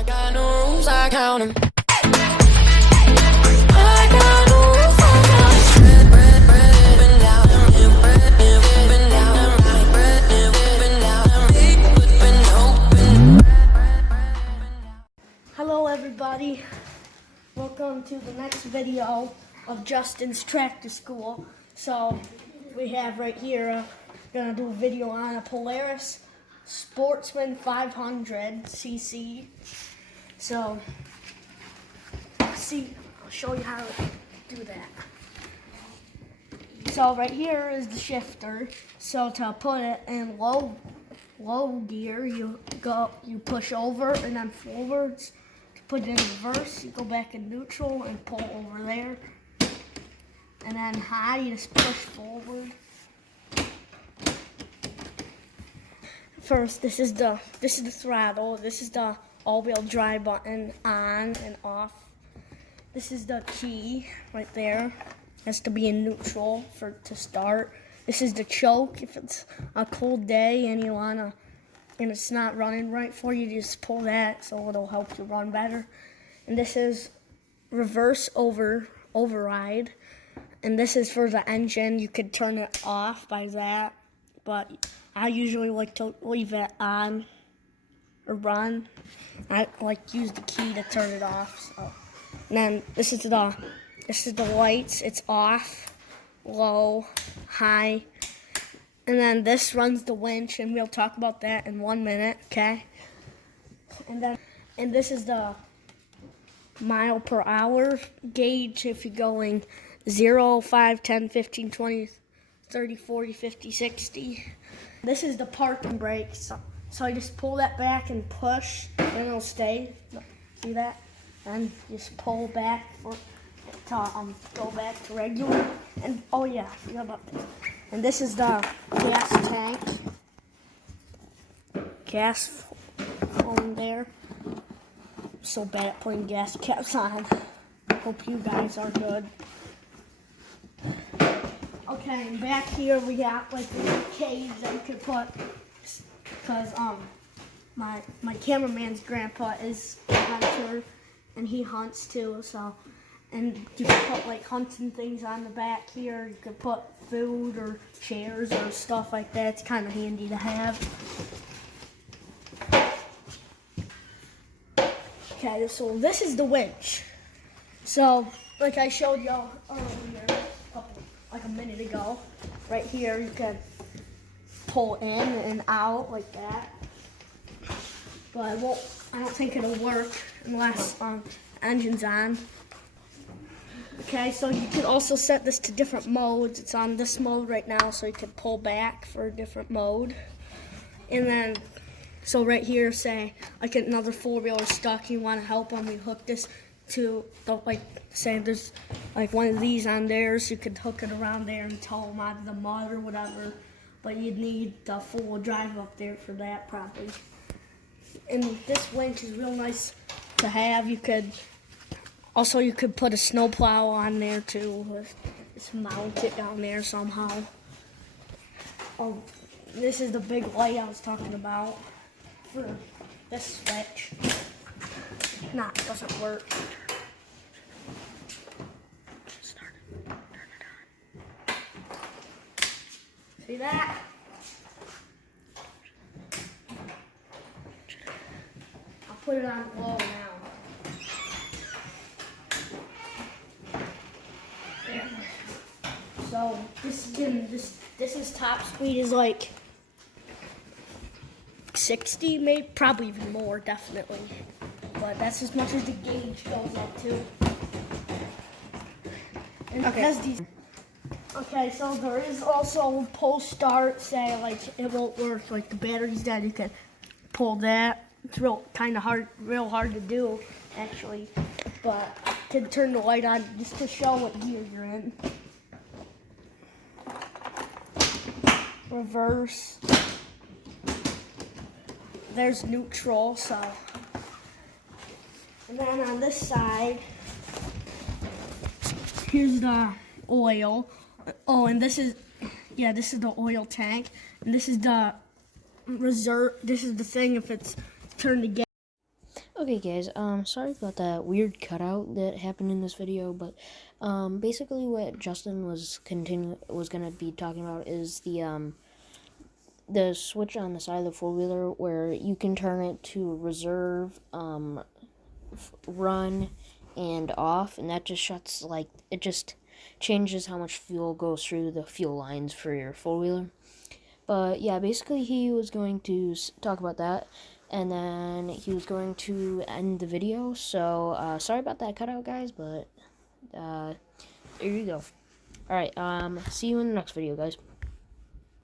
I got no rules, I count 'em. I got no rules, I count 'em. Bread, up and down, bread, up and down, right, bread, up and down, big, open. Hello everybody, welcome to the next video of Justin's Tractor School. So we have right here, gonna do a video on a Polaris Sportsman 500cc. So see, I'll show you how to do that. So right here is the shifter. So to put it in low gear, you push over and then forwards. To put it in reverse, you go back in neutral and pull over there. And then high, you just push forward. First, this is the throttle. This is the all-wheel drive button, on and off. This is the key right there. Has to be in neutral to start. This is the choke. If it's a cold day and it's not running right for you, just pull that so it'll help you run better. And this is reverse override. And this is for the engine. You could turn it off by that, but I usually like to leave it on or run. I like use the key to turn it off. So, and then this is the lights. It's off, low, high, and then this runs the winch, and we'll talk about that in 1 minute, okay? And this is the mile per hour gauge if you're going 0, 5, 10, 15, 20, 30, 40, 50, 60. This is the parking brake. So I just pull that back and push, and it'll stay. See that? And just pull back to go back to regular. And oh yeah, I forgot about this. And this is the gas tank. Gas flowing there. I'm so bad at putting gas caps on. Hope you guys are good. Okay, and back here we got like a cage that you could put, because my cameraman's grandpa is a hunter and he hunts too, so, and you could put like hunting things on the back here. You could put food or chairs or stuff like that. It's kind of handy to have. Okay, so this is the winch. So like I showed y'all earlier, like a minute ago, right here you can pull in and out like that, but I don't think it'll work unless engine's on. Okay, so you can also set this to different modes. It's on this mode right now, so you can pull back for a different mode. And then, so right here, say like another four-wheeler stuck, you want to help them, we hook this to say there's like one of these on there, so you could hook it around there and tow them out of the mud or whatever, but you'd need the four-wheel drive up there for that probably. And this winch is real nice to have. You could put a snowplow on there too. Just mount it down there somehow. Oh, this is the big light I was talking about for this switch. Nah, it doesn't work. Start it. Turn it on. See that? I'll put it on low now. So this is top speed is like 60, maybe, probably even more, definitely. But that's as much as the gauge goes up to. And okay. It has these. Okay, so there is also pull start. Say like it won't work, like the battery's dead. You can pull that. It's real hard to do actually. But you can turn the light on just to show what gear you're in. Reverse. There's neutral, so. And then on this side, here's the oil. Oh, and this is the oil tank. And this is the reserve. This is the thing if it's turned to gas. Okay, guys, sorry about that weird cutout that happened in this video, but basically what Justin was gonna be talking about is the switch on the side of the four-wheeler where you can turn it to reserve, run, and off, and that just shuts, like, it just changes how much fuel goes through the fuel lines for your four-wheeler. But yeah, basically he was going to talk about that, and then he was going to end the video. So sorry about that cutout, guys, but there you go. All right, see you in the next video, guys.